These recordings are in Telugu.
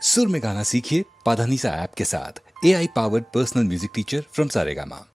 सुर में गाना सीखिए पाधानीसा ऐप के साथ। AI powered personal music teacher from Saregama.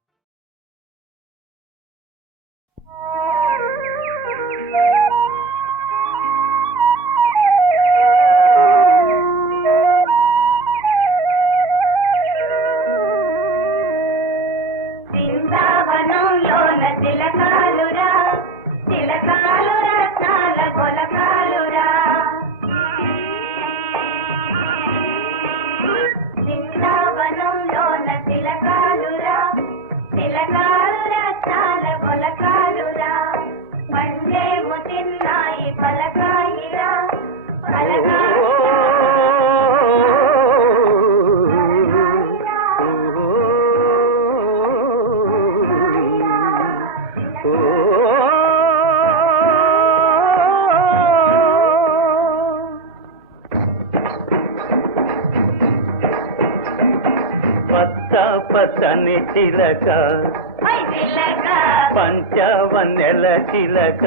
పచ్చని చిలక పంచవన్నెల చిలక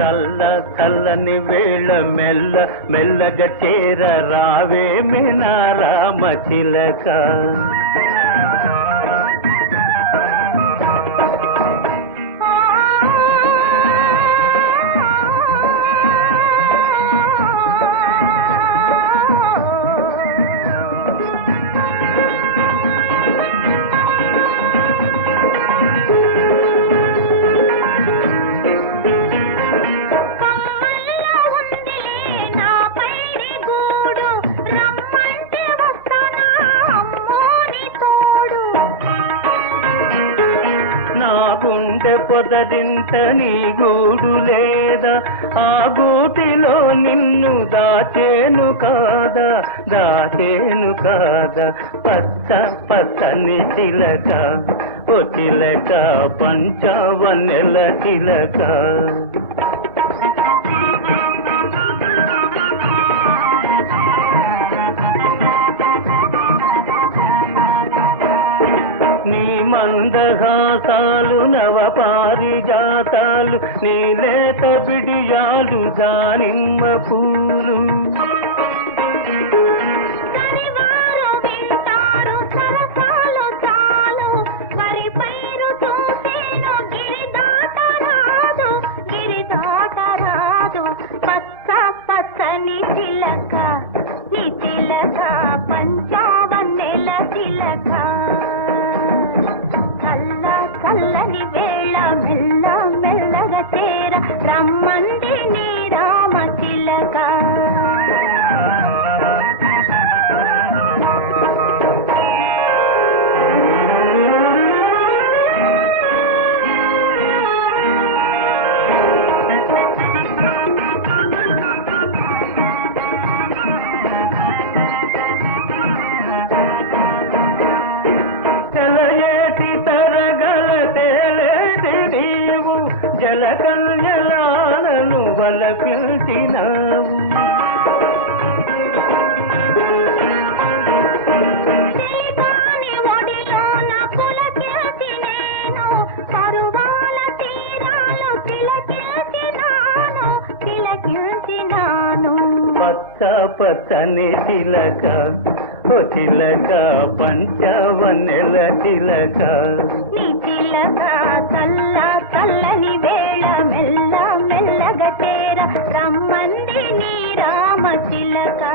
చల్ల చల్లని వేళ మెల్ల మెల్లగా చేర రావే నా రామ చిలక. గుండె పొదరింత నీ గూడు లేదా, ఆ గూటిలో నిన్ను దాచేను కాదా, దాచేను కాదా. పచ్చ పచ్చని చిలక ఓ చిలక పంచవన్నెల చిలక. మందహాసాలు నవ పారిజాతాలు నీ లేత బిడియాలు దానిమ్మ పూలు పచ్చ పచ్చని చిలక నీ చిలక పంచవన్నెల చిలక. చల్లని వేళ మెల్ల మెల్లగా చేర రమ్మంది నీ రామ చిలక. జలకన్యలాలను వలపించినావు, ఒడిలోన పులకిల్చి నేను పరువాల తీరాలు తిలకిల్చినాను తిలకిల్చినాను. పచ్చ పచ్చని చిలక ఓ చిలక పంచవన్నెల చిలక. నీ చిలక చల్ల చల్లని వేళ మెల్ల మెల్లగా చేర రమ్మంది నీ రామ చిలక.